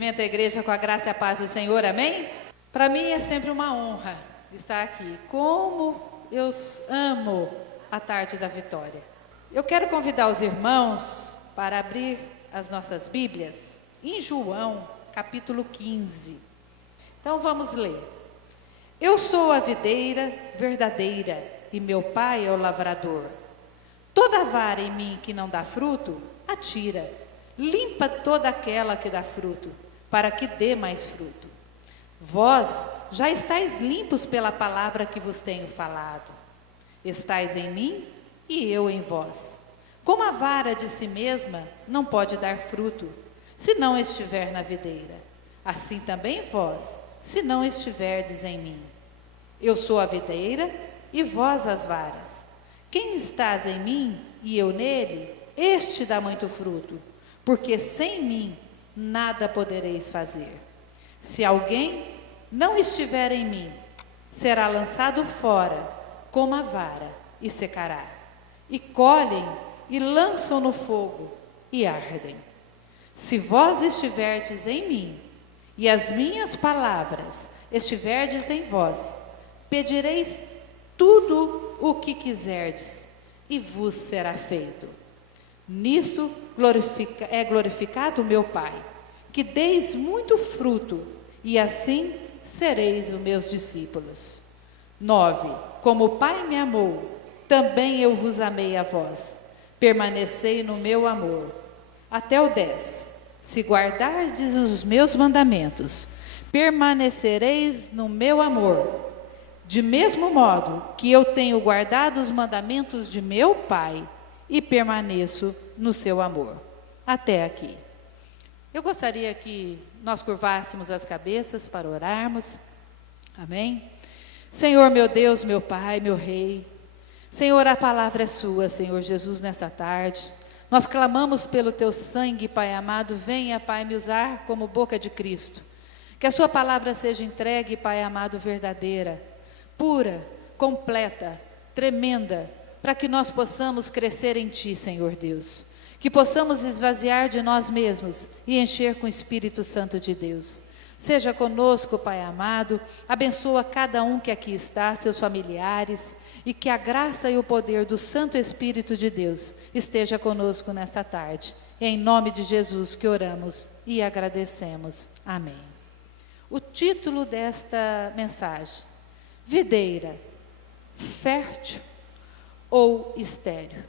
Cumprimento a igreja com a graça e a paz do Senhor, amém? Para mim é sempre uma honra estar aqui. Como eu amo a tarde da vitória. Eu quero convidar os irmãos para abrir as nossas Bíblias em João, capítulo 15. Então vamos ler. Eu sou a videira verdadeira e meu pai é o lavrador. Toda vara em mim que não dá fruto, atira. Limpa toda aquela que dá fruto, para que dê mais fruto. Vós já estáis limpos pela palavra que vos tenho falado. Estais em mim e eu em vós. Como a vara de si mesma não pode dar fruto, se não estiver na videira, assim também vós, se não estiverdes em mim. Eu sou a videira e vós as varas. Quem estás em mim e eu nele, este dá muito fruto, porque sem mim nada podereis fazer. Se alguém não estiver em mim, será lançado fora como a vara e secará. E colhem e lançam no fogo e ardem. Se vós estiverdes em mim e as minhas palavras estiverdes em vós, pedireis tudo o que quiserdes e vos será feito. Nisso é glorificado o meu Pai, que deis muito fruto, e assim sereis os meus discípulos. 9. Como o Pai me amou, também eu vos amei a vós. Permanecei no meu amor. Até o 10. Se guardardes os meus mandamentos, permanecereis no meu amor. De mesmo modo que eu tenho guardado os mandamentos de meu Pai, e permaneço no seu amor. Até aqui. Eu gostaria que nós curvássemos as cabeças para orarmos. Amém? Senhor, meu Deus, meu Pai, meu Rei. Senhor, a palavra é sua, Senhor Jesus, nessa tarde. Nós clamamos pelo teu sangue, Pai amado. Venha, Pai, me usar como boca de Cristo. Que a sua palavra seja entregue, Pai amado, verdadeira, pura, completa, tremenda, para que nós possamos crescer em Ti, Senhor Deus. Que possamos esvaziar de nós mesmos e encher com o Espírito Santo de Deus. Seja conosco, Pai amado, abençoa cada um que aqui está, seus familiares, e que a graça e o poder do Santo Espírito de Deus esteja conosco nesta tarde. É em nome de Jesus que oramos e agradecemos. Amém. O título desta mensagem: videira, fértil ou estéril?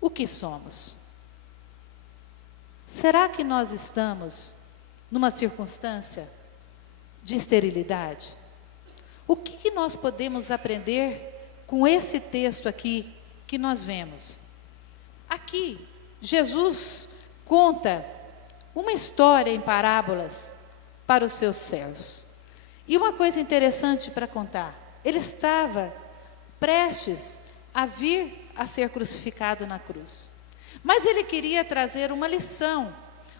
O que somos? Será que nós estamos numa circunstância de esterilidade? O que nós podemos aprender com esse texto aqui que nós vemos? Aqui, Jesus conta uma história em parábolas para os seus servos. E uma coisa interessante para contar: ele estava prestes a vir a ser crucificado na cruz. Mas ele queria trazer uma lição,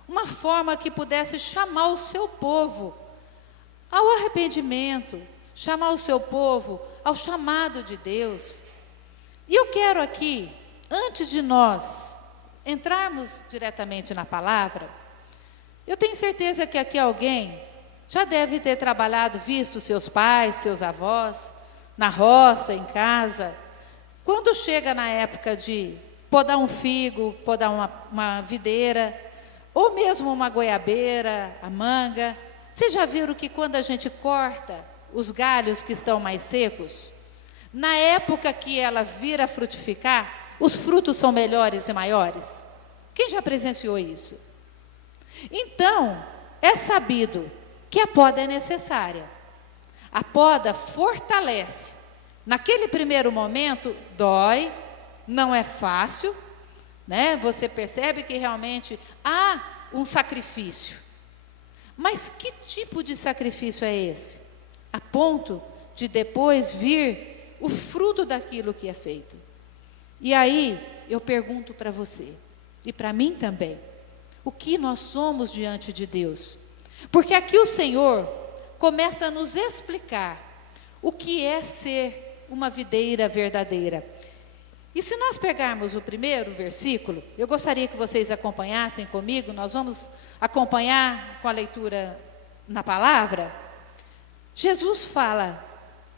uma forma que pudesse chamar o seu povo ao arrependimento, chamar o seu povo ao chamado de Deus. E eu quero aqui, antes de nós entrarmos diretamente na palavra, eu tenho certeza que aqui alguém já deve ter trabalhado, visto seus pais, seus avós, na roça, em casa. Quando chega na época de podar um figo, podar uma videira, ou mesmo uma goiabeira, a manga, vocês já viram que quando a gente corta os galhos que estão mais secos, na época que ela vir a frutificar, os frutos são melhores e maiores? Quem já presenciou isso? Então, é sabido que a poda é necessária. A poda fortalece. Naquele primeiro momento, dói, não é fácil, né? Você percebe que realmente há um sacrifício. Mas que tipo de sacrifício é esse? A ponto de depois vir o fruto daquilo que é feito. E aí, eu pergunto para você, e para mim também, o que nós somos diante de Deus? Porque aqui o Senhor começa a nos explicar o que é ser uma videira verdadeira. E se nós pegarmos o primeiro versículo, eu gostaria que vocês acompanhassem comigo, nós vamos acompanhar com a leitura na palavra. Jesus fala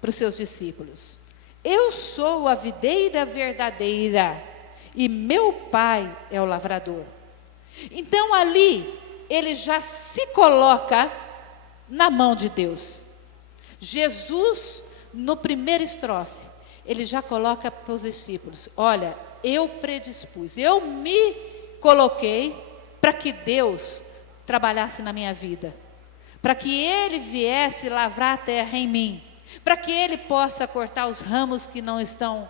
para os seus discípulos: eu sou a videira verdadeira e meu Pai é o lavrador. Então ali ele já se coloca na mão de Deus. Jesus, no primeiro estrofe, ele já coloca para os discípulos: olha, eu predispus, eu me coloquei para que Deus trabalhasse na minha vida, para que Ele viesse lavrar a terra em mim, para que Ele possa cortar os ramos que não estão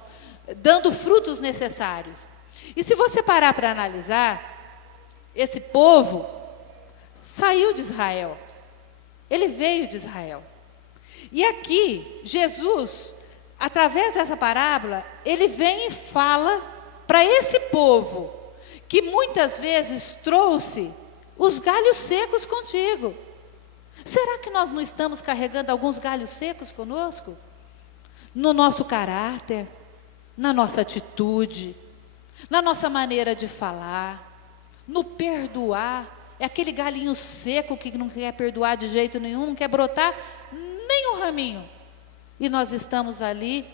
dando frutos necessários. E se você parar para analisar, esse povo saiu de Israel, ele veio de Israel. E aqui, Jesus, através dessa parábola, ele vem e fala para esse povo, que muitas vezes trouxe os galhos secos contigo. Será que nós não estamos carregando alguns galhos secos conosco? No nosso caráter, na nossa atitude, na nossa maneira de falar, no perdoar. É aquele galinho seco que não quer perdoar de jeito nenhum, não quer brotar nem um raminho. E nós estamos ali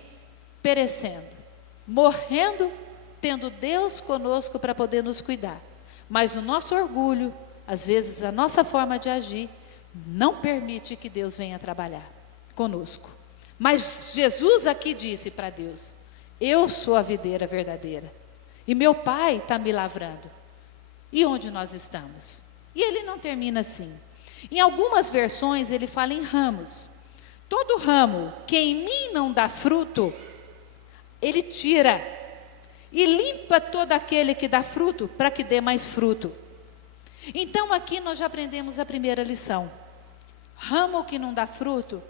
perecendo, morrendo, tendo Deus conosco para poder nos cuidar. Mas o nosso orgulho, às vezes a nossa forma de agir, não permite que Deus venha trabalhar conosco. Mas Jesus aqui disse para Deus: eu sou a videira verdadeira e meu Pai está me lavrando. E onde nós estamos? E ele não termina assim. Em algumas versões ele fala em ramos. Todo ramo que em mim não dá fruto, ele tira e limpa todo aquele que dá fruto, para que dê mais fruto. Então aqui nós já aprendemos a primeira lição: ramo que não dá fruto,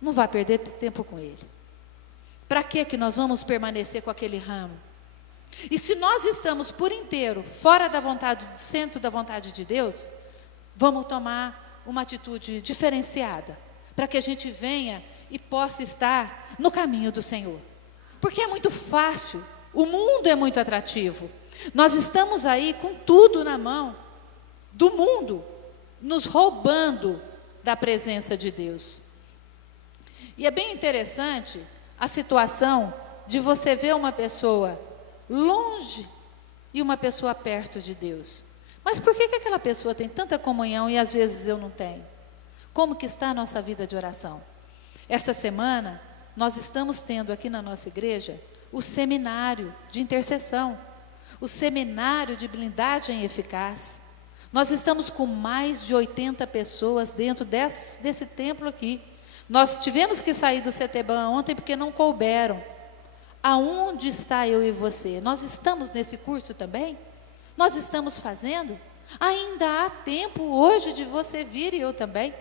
não vai perder tempo com ele. Para que nós vamos permanecer com aquele ramo? E se nós estamos por inteiro fora da vontade, do centro da vontade de Deus, vamos tomar uma atitude diferenciada, para que a gente venha e possa estar no caminho do Senhor. Porque é muito fácil, o mundo é muito atrativo. Nós estamos aí com tudo na mão do mundo, nos roubando da presença de Deus. E é bem interessante a situação de você ver uma pessoa longe e uma pessoa perto de Deus. Mas por que aquela pessoa tem tanta comunhão e às vezes eu não tenho? Como que está a nossa vida de oração? Esta semana, nós estamos tendo aqui na nossa igreja o seminário de intercessão, o seminário de blindagem eficaz. Nós estamos com mais de 80 pessoas dentro desse templo aqui. Nós tivemos que sair do CETEBAN ontem porque não couberam. Aonde está eu e você? Nós estamos nesse curso também? Nós estamos fazendo? Ainda há tempo hoje de você vir, e eu também,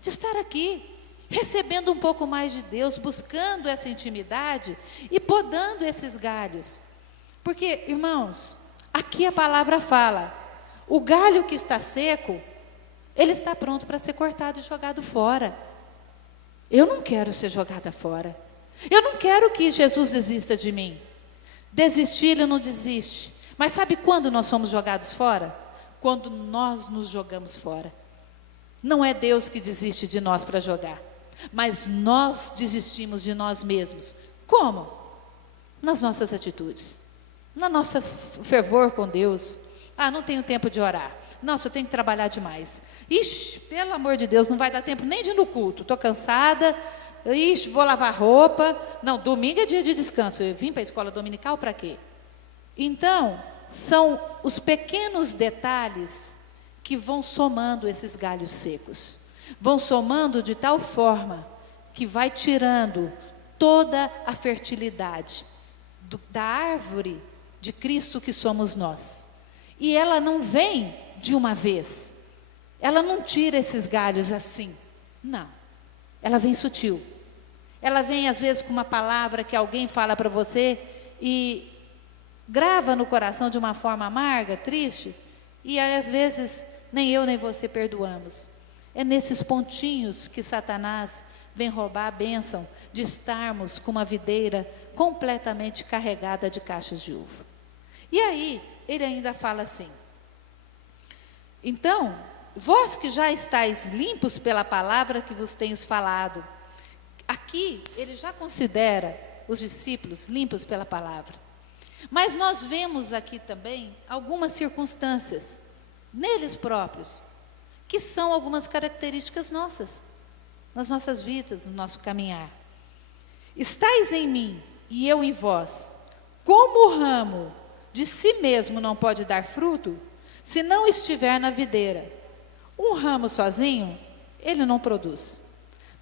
de estar aqui, recebendo um pouco mais de Deus, buscando essa intimidade e podando esses galhos. Porque, irmãos, aqui a palavra fala: o galho que está seco, ele está pronto para ser cortado e jogado fora. Eu não quero ser jogada fora. Eu não quero que Jesus desista de mim. Desistir, ele não desiste. Mas sabe quando nós somos jogados fora? Quando nós nos jogamos fora. Não é Deus que desiste de nós para jogar, mas nós desistimos de nós mesmos. Como? Nas nossas atitudes, na nossa fervor com Deus. Ah, não tenho tempo de orar. Nossa, eu tenho que trabalhar demais. Ixi, pelo amor de Deus, não vai dar tempo nem de ir no culto. Estou cansada. Ixi, vou lavar roupa. Não, domingo é dia de descanso. Eu vim para a escola dominical para quê? Então, são os pequenos detalhes que vão somando esses galhos secos. Vão somando de tal forma que vai tirando toda a fertilidade da árvore de Cristo que somos nós. E ela não vem de uma vez. Ela não tira esses galhos assim. Não. Ela vem sutil. Ela vem às vezes com uma palavra que alguém fala para você e grava no coração de uma forma amarga, triste, e às vezes nem eu nem você perdoamos. É nesses pontinhos que Satanás vem roubar a bênção de estarmos com uma videira completamente carregada de cachos de uva. E aí, ele ainda fala assim: então, vós que já estáis limpos pela palavra que vos tenho falado. Aqui, ele já considera os discípulos limpos pela palavra. Mas nós vemos aqui também algumas circunstâncias, neles próprios, que são algumas características nossas, nas nossas vidas, no nosso caminhar. Estais em mim e eu em vós, como o ramo de si mesmo não pode dar fruto, se não estiver na videira. Um ramo sozinho, ele não produz.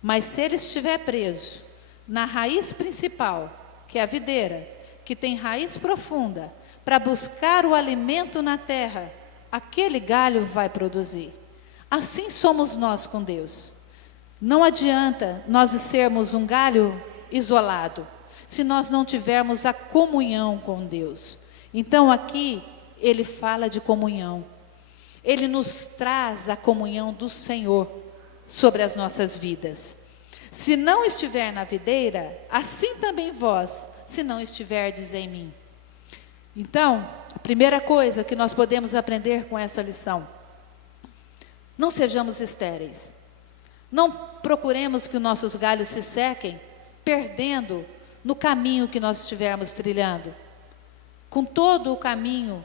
Mas se ele estiver preso na raiz principal, que é a videira, que tem raiz profunda, para buscar o alimento na terra, aquele galho vai produzir. Assim somos nós com Deus. Não adianta nós sermos um galho isolado, se nós não tivermos a comunhão com Deus. Então aqui ele fala de comunhão. Ele nos traz a comunhão do Senhor sobre as nossas vidas. Se não estiver na videira, assim também vós, se não estiverdes em mim. Então, a primeira coisa que nós podemos aprender com essa lição: não sejamos estéreis. Não procuremos que os nossos galhos se sequem, perdendo no caminho que nós estivermos trilhando. Com todo o caminho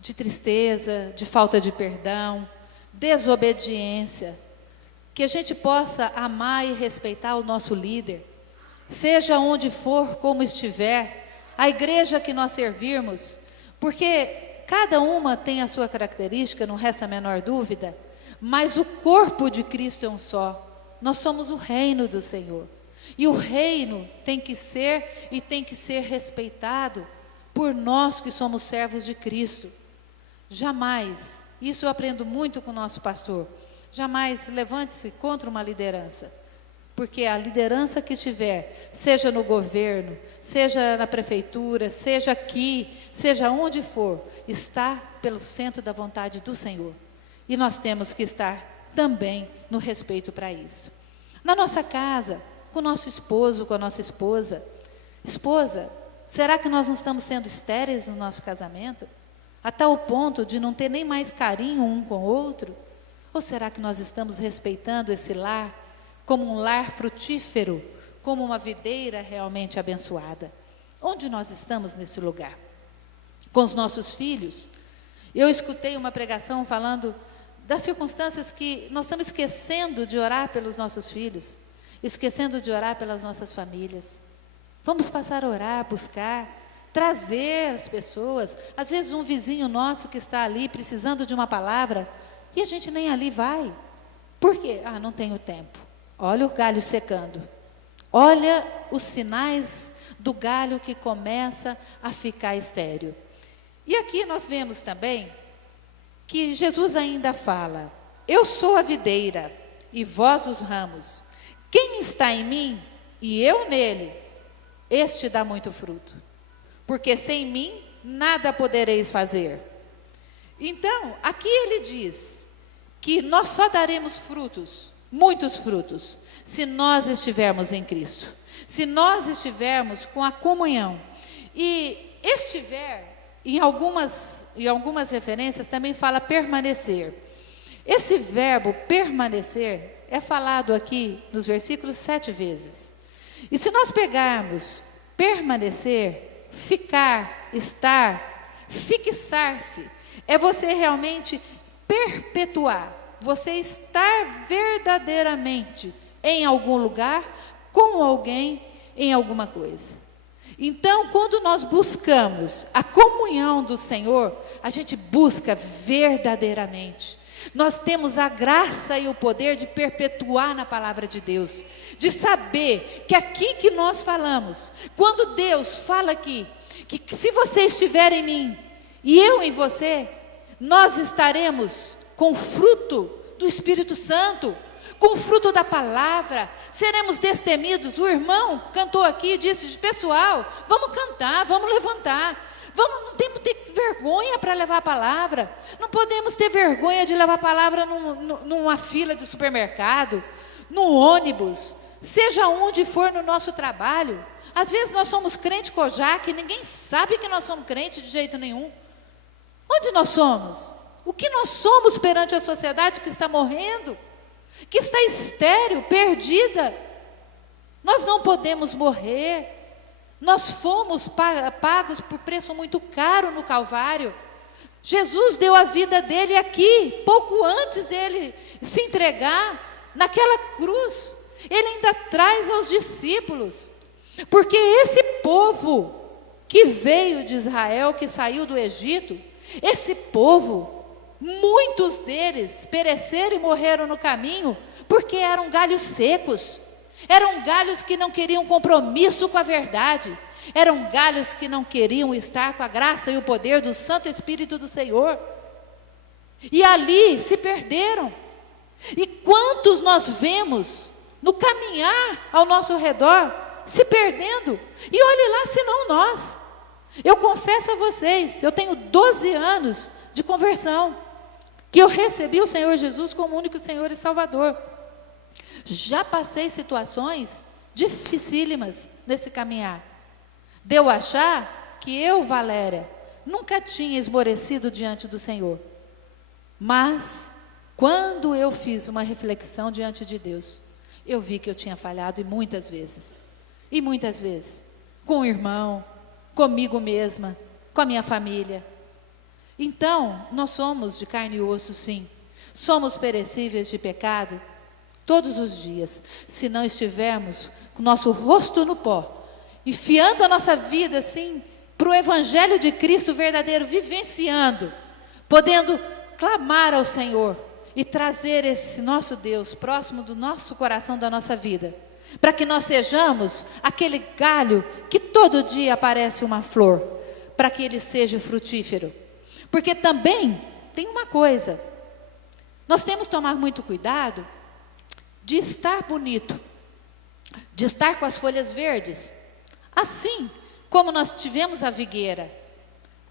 de tristeza, de falta de perdão, desobediência, que a gente possa amar e respeitar o nosso líder, seja onde for, como estiver, a igreja que nós servirmos, porque cada uma tem a sua característica, não resta a menor dúvida, mas o corpo de Cristo é um só. Nós somos o reino do Senhor, e o reino tem que ser e tem que ser respeitado por nós que somos servos de Cristo. Jamais, isso eu aprendo muito com o nosso pastor, jamais levante-se contra uma liderança, porque a liderança que estiver, seja no governo, seja na prefeitura, seja aqui, seja onde for, está pelo centro da vontade do Senhor, e nós temos que estar também no respeito para isso. Na nossa casa, com o nosso esposo, com a nossa esposa, será que nós não estamos sendo estéreis no nosso casamento? A tal ponto de não ter nem mais carinho um com o outro? Ou será que nós estamos respeitando esse lar como um lar frutífero, como uma videira realmente abençoada? Onde nós estamos nesse lugar? Com os nossos filhos? Eu escutei uma pregação falando das circunstâncias que nós estamos esquecendo de orar pelos nossos filhos, esquecendo de orar pelas nossas famílias. Vamos passar a orar, buscar, trazer as pessoas. Às vezes um vizinho nosso que está ali precisando de uma palavra, e a gente nem ali vai. Por quê? Não tenho tempo. Olha o galho secando. Olha os sinais do galho que começa a ficar estéril. E aqui nós vemos também que Jesus ainda fala: eu sou a videira e vós os ramos. Quem está em mim e eu nele, este dá muito fruto. Porque sem mim nada podereis fazer. Então, aqui ele diz que nós só daremos frutos, muitos frutos, se nós estivermos em Cristo, se nós estivermos com a comunhão. E estiver, em algumas referências também fala permanecer. Esse verbo permanecer é falado aqui nos versículos 7 vezes. E se nós pegarmos permanecer, ficar, estar, fixar-se, é você realmente perpetuar, você estar verdadeiramente em algum lugar, com alguém, em alguma coisa. Então, quando nós buscamos a comunhão do Senhor, a gente busca verdadeiramente. Nós temos a graça e o poder de perpetuar na palavra de Deus, de saber que aqui que nós falamos, quando Deus fala aqui, que se você estiver em mim e eu em você, nós estaremos com o fruto do Espírito Santo, com o fruto da palavra, seremos destemidos. O irmão cantou aqui, disse: pessoal, vamos cantar, vamos levantar, não temos que ter vergonha para levar a palavra, não podemos ter vergonha de levar a palavra numa fila de supermercado, no ônibus, seja onde for no nosso trabalho. Às vezes nós somos crente Kojak e ninguém sabe que nós somos crente de jeito nenhum. Onde nós somos? O que nós somos perante a sociedade que está morrendo, que está estéril, perdida? Nós não podemos morrer. Nós fomos pagos por preço muito caro no Calvário. Jesus deu a vida dele aqui, pouco antes dele se entregar naquela cruz. Ele ainda traz aos discípulos, porque esse povo que veio de Israel, que saiu do Egito, esse povo, muitos deles pereceram e morreram no caminho, porque eram galhos secos, eram galhos que não queriam compromisso com a verdade, eram galhos que não queriam estar com a graça e o poder do Santo Espírito do Senhor, e ali se perderam. E quantos nós vemos no caminhar ao nosso redor, se perdendo, e olhe lá se não nós. Eu confesso a vocês, eu tenho 12 anos de conversão, que eu recebi o Senhor Jesus como único Senhor e Salvador. Já passei situações dificílimas nesse caminhar, de eu achar que eu, Valéria, nunca tinha esmorecido diante do Senhor, mas quando eu fiz uma reflexão diante de Deus, eu vi que eu tinha falhado, e muitas vezes, com o irmão, comigo mesma, com a minha família. Então, nós somos de carne e osso, sim, somos perecíveis de pecado todos os dias, se não estivermos com o nosso rosto no pó, enfiando a nossa vida assim, para o Evangelho de Cristo verdadeiro, vivenciando, podendo clamar ao Senhor, e trazer esse nosso Deus próximo do nosso coração, da nossa vida, para que nós sejamos aquele galho que todo dia aparece uma flor, para que ele seja frutífero. Porque também tem uma coisa, nós temos que tomar muito cuidado de estar bonito, de estar com as folhas verdes, assim como nós tivemos a figueira.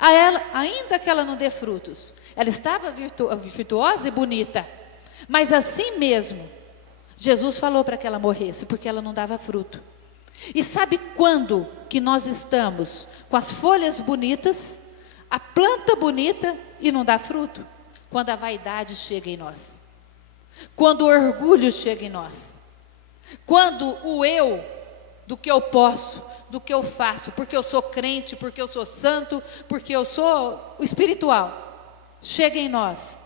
A ela, ainda que ela não dê frutos, ela estava virtuosa e bonita, mas assim mesmo, Jesus falou para que ela morresse, porque ela não dava fruto. E sabe quando que nós estamos com as folhas bonitas, a planta bonita e não dá fruto? Quando a vaidade chega em nós, quando o orgulho chega em nós, quando o eu, do que eu posso, do que eu faço, porque eu sou crente, porque eu sou santo, porque eu sou espiritual, chega em nós,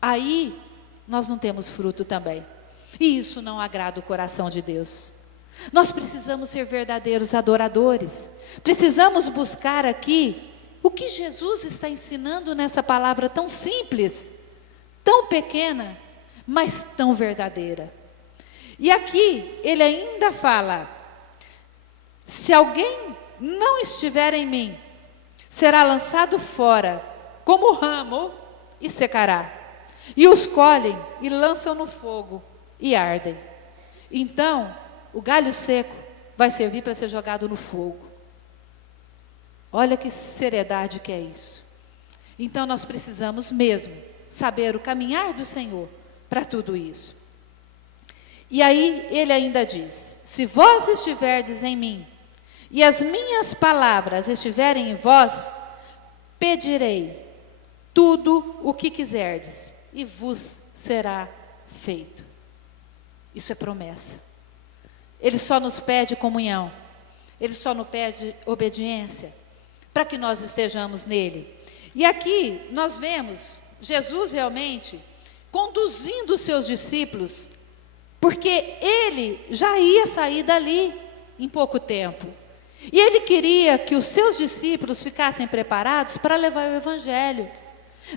aí nós não temos fruto também, e isso não agrada o coração de Deus. Nós precisamos ser verdadeiros adoradores, precisamos buscar aqui o que Jesus está ensinando nessa palavra tão simples, tão pequena, mas tão verdadeira. E aqui ele ainda fala: se alguém não estiver em mim, será lançado fora como ramo e secará. E os colhem e lançam no fogo e ardem. Então, o galho seco vai servir para ser jogado no fogo. Olha que seriedade que é isso. Então, nós precisamos mesmo saber o caminhar do Senhor para tudo isso. E aí, ele ainda diz: se vós estiverdes em mim, e as minhas palavras estiverem em vós, pedirei tudo o que quiserdes, e vos será feito. Isso é promessa. Ele só nos pede comunhão, ele só nos pede obediência, para que nós estejamos nele. E aqui nós vemos Jesus realmente conduzindo os seus discípulos, porque ele já ia sair dali em pouco tempo. E ele queria que os seus discípulos ficassem preparados para levar o Evangelho.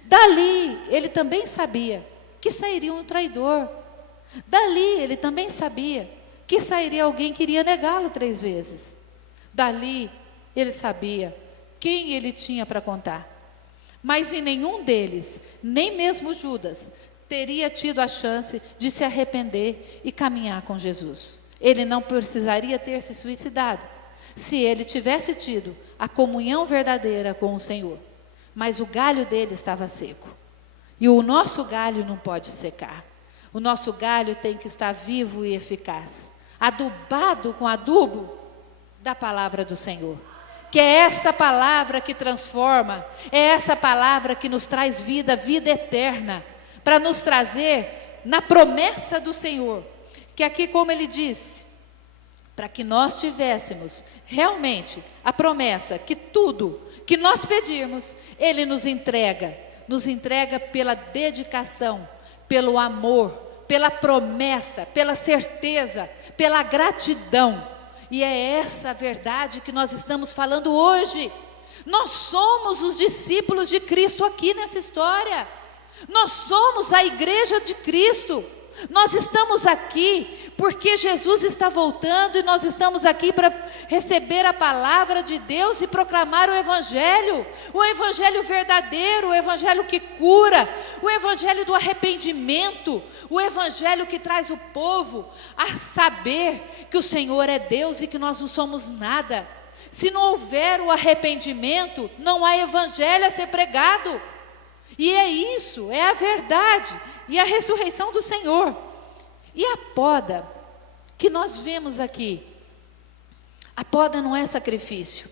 Dali, ele também sabia que sairia um traidor. Dali, ele também sabia que sairia alguém que iria negá-lo 3 vezes. Dali, ele sabia quem ele tinha para contar. Mas em nenhum deles, nem mesmo Judas, teria tido a chance de se arrepender e caminhar com Jesus. Ele não precisaria ter se suicidado, se ele tivesse tido a comunhão verdadeira com o Senhor. Mas o galho dele estava seco. E o nosso galho não pode secar. O nosso galho tem que estar vivo e eficaz. adubado com adubo da palavra do Senhor. Que é essa palavra que transforma, é essa palavra que nos traz vida, vida eterna, para nos trazer na promessa do Senhor, que aqui, como ele disse, para que nós tivéssemos realmente a promessa que tudo que nós pedirmos, Ele nos entrega pela dedicação, pelo amor, pela promessa, pela certeza, pela gratidão. E é essa a verdade que nós estamos falando hoje. Nós somos os discípulos de Cristo aqui nessa história. Nós somos a igreja de Cristo. Nós estamos aqui porque Jesus está voltando e nós estamos aqui para receber a palavra de Deus e proclamar o Evangelho verdadeiro, o Evangelho que cura, o Evangelho do arrependimento, o Evangelho que traz o povo a saber que o Senhor é Deus e que nós não somos nada. Se não houver o arrependimento, não há Evangelho a ser pregado. E é isso, é a verdade e a ressurreição do Senhor. E a poda que nós vemos aqui, a poda não é sacrifício,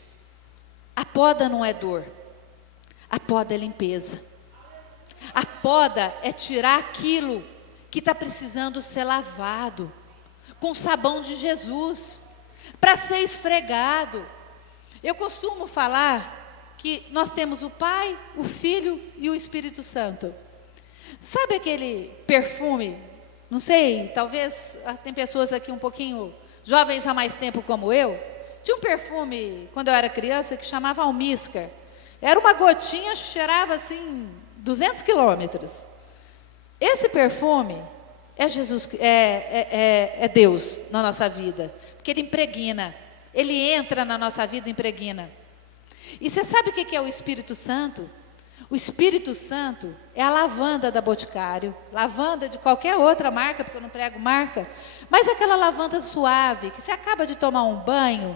a poda não é dor, a poda é limpeza. A poda é tirar aquilo que está precisando ser lavado com o sabão de Jesus, para ser esfregado. Eu costumo falar que nós temos o Pai, o Filho e o Espírito Santo. Sabe aquele perfume? Não sei, talvez tem pessoas aqui um pouquinho jovens há mais tempo como eu. Tinha um perfume, quando eu era criança, que chamava almíscar. Era uma gotinha, cheirava assim 200 quilômetros. Esse perfume é Jesus, é Deus na nossa vida, porque Ele impregna, Ele entra na nossa vida e impregna. E você sabe o que é o Espírito Santo? O Espírito Santo é a lavanda da Boticário, lavanda de qualquer outra marca, porque eu não prego marca, mas aquela lavanda suave, que você acaba de tomar um banho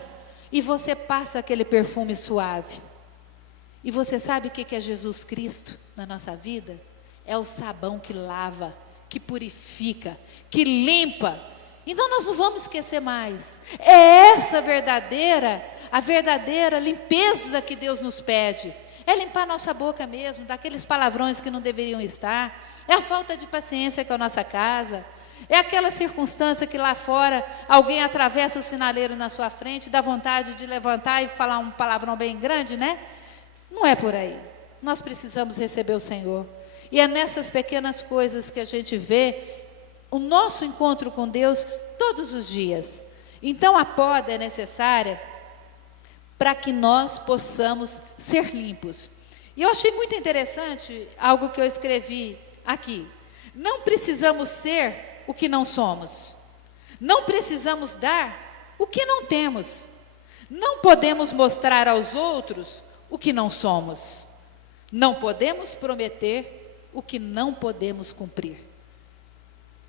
e você passa aquele perfume suave. E você sabe o que é Jesus Cristo na nossa vida? É o sabão que lava, que purifica, que limpa. Então nós não vamos esquecer mais. É essa a verdadeira limpeza que Deus nos pede. É limpar nossa boca mesmo, daqueles palavrões que não deveriam estar. É a falta de paciência com a nossa casa. É aquela circunstância que lá fora alguém atravessa o sinaleiro na sua frente, dá vontade de levantar e falar um palavrão bem grande, né? Não é por aí. Nós precisamos receber o Senhor. E é nessas pequenas coisas que a gente vê o nosso encontro com Deus todos os dias. Então a poda é necessária para que nós possamos ser limpos. E eu achei muito interessante algo que eu escrevi aqui. Não precisamos ser o que não somos. Não precisamos dar o que não temos. Não podemos mostrar aos outros o que não somos. Não podemos prometer o que não podemos cumprir.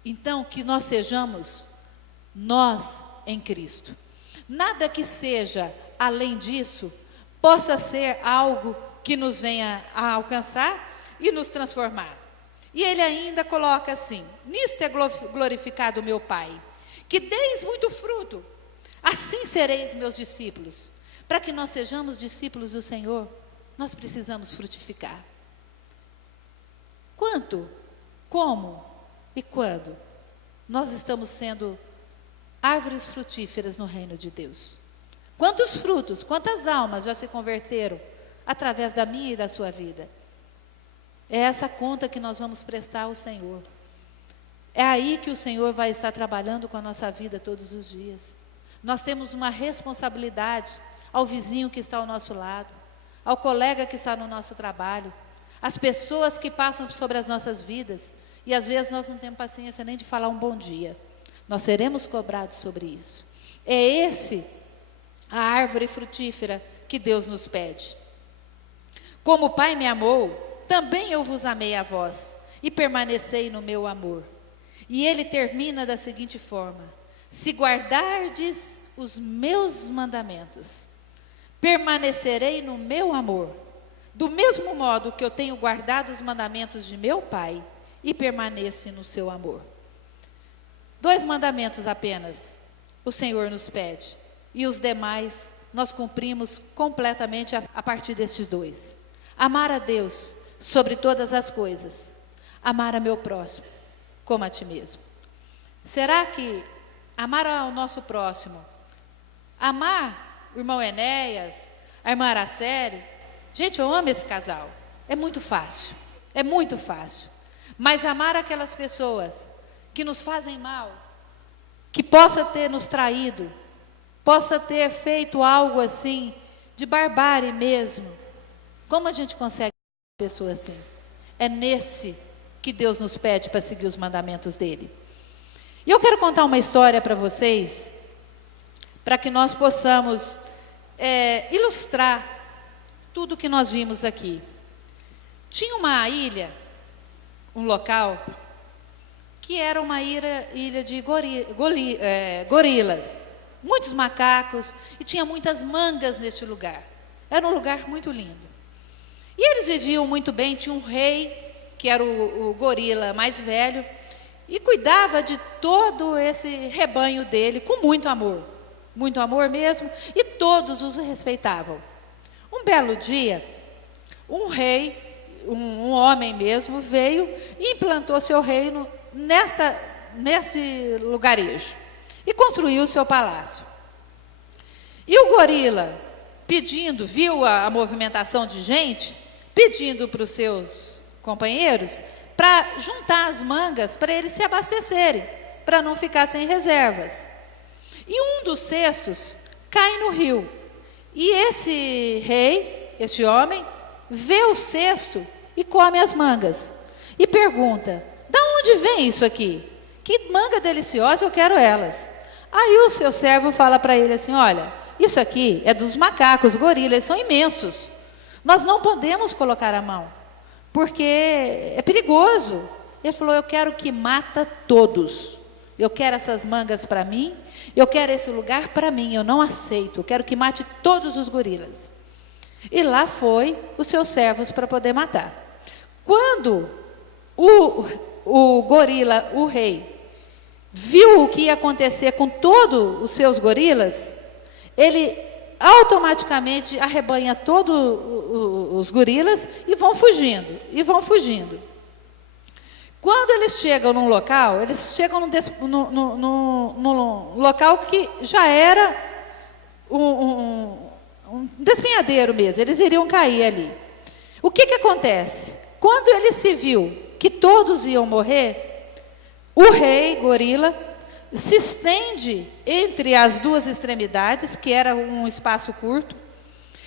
Então, que nós sejamos nós em Cristo. Nada que seja além disso possa ser algo que nos venha a alcançar e nos transformar. E ele ainda coloca assim: nisto é glorificado o meu Pai, que deis muito fruto, assim sereis meus discípulos. Para que nós sejamos discípulos do Senhor, nós precisamos frutificar. Quanto, como e quando nós estamos sendo árvores frutíferas no reino de Deus? Quantos frutos, quantas almas já se converteram através da minha e da sua vida? É essa conta que nós vamos prestar ao Senhor. É aí que o Senhor vai estar trabalhando com a nossa vida todos os dias. Nós temos uma responsabilidade ao vizinho que está ao nosso lado, ao colega que está no nosso trabalho, às pessoas que passam sobre as nossas vidas, e às vezes nós não temos paciência nem de falar um bom dia. Nós seremos cobrados sobre isso. É a árvore frutífera que Deus nos pede. Como o Pai me amou, também eu vos amei a vós, e permanecei no meu amor. E ele termina da seguinte forma: se guardardes os meus mandamentos, permanecerei no meu amor, do mesmo modo que eu tenho guardado os mandamentos de meu Pai, e permaneço no seu amor. 2 mandamentos apenas. o Senhor nos pede. E os demais nós cumprimos completamente a partir destes dois. Amar a Deus sobre todas as coisas. Amar a meu próximo como a ti mesmo. Será que amar ao nosso próximo, amar o irmão Enéas, a irmã Araceli, gente, eu amo esse casal, é muito fácil, mas amar aquelas pessoas que nos fazem mal, que possa ter nos traído, possa ter feito algo assim, de barbárie mesmo, como a gente consegue uma pessoa assim? É nesse que Deus nos pede para seguir os mandamentos dele. E eu quero contar uma história para vocês, para que nós possamos ilustrar tudo que nós vimos aqui. Tinha uma ilha, um local, que era uma ilha de gorilas, muitos macacos, e tinha muitas mangas neste lugar. Era um lugar muito lindo. E eles viviam muito bem, tinha um rei, que era o gorila mais velho, e cuidava de todo esse rebanho dele com muito amor mesmo, e todos os respeitavam. Um belo dia, um rei, um homem mesmo, veio e implantou seu reino nesse lugarejo, e construiu o seu palácio. E o gorila, viu a movimentação de gente, pedindo para os seus companheiros para juntar as mangas para eles se abastecerem, para não ficar sem reservas. E um dos cestos cai no rio. E esse rei, esse homem, vê o cesto e come as mangas. E pergunta: da onde vem isso aqui? Que manga deliciosa, eu quero elas. Aí o seu servo fala para ele assim: olha, isso aqui é dos macacos, gorilas, eles são imensos. Nós não podemos colocar a mão, porque é perigoso. Ele falou: eu quero que mata todos. Eu quero essas mangas para mim, eu quero esse lugar para mim, eu não aceito, eu quero que mate todos os gorilas. E lá foi os seus servos para poder matar. Quando o gorila, o rei, viu o que ia acontecer com todos os seus gorilas, ele automaticamente arrebanha todos os gorilas e vão fugindo. Quando eles chegam num local, eles chegam num local que já era um despenhadeiro mesmo, eles iriam cair ali. O que acontece? Quando ele se viu que todos iam morrer, o rei gorila se estende entre as duas extremidades, que era um espaço curto,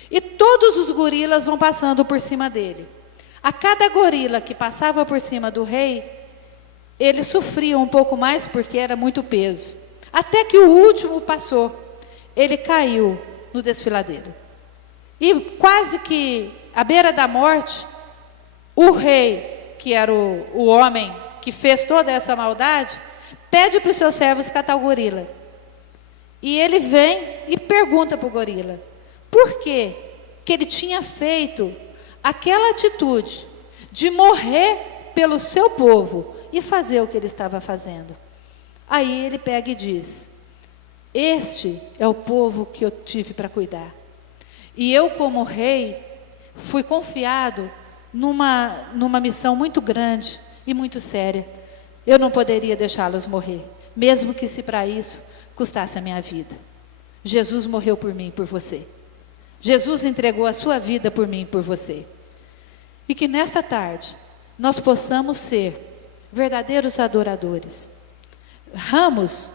e todos os gorilas vão passando por cima dele. A cada gorila que passava por cima do rei, ele sofria um pouco mais porque era muito peso. Até que o último passou, ele caiu no desfiladeiro. E quase que à beira da morte, o rei, que era o homem que fez toda essa maldade, pede para os seus servos catar o gorila. E ele vem e pergunta para o gorila por que ele tinha feito aquela atitude de morrer pelo seu povo e fazer o que ele estava fazendo. Aí ele pega e diz: este é o povo que eu tive para cuidar. E eu, como rei, fui confiado numa missão muito grande e muito séria. Eu não poderia deixá-los morrer, mesmo que se para isso custasse a minha vida. Jesus morreu por mim e por você. Jesus entregou a sua vida por mim e por você. E que nesta tarde nós possamos ser verdadeiros adoradores. Ramos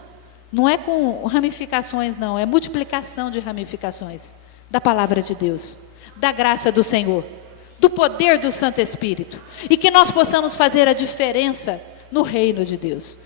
não é com ramificações, não, é multiplicação de ramificações da palavra de Deus, da graça do Senhor, do poder do Santo Espírito, e que nós possamos fazer a diferença no reino de Deus.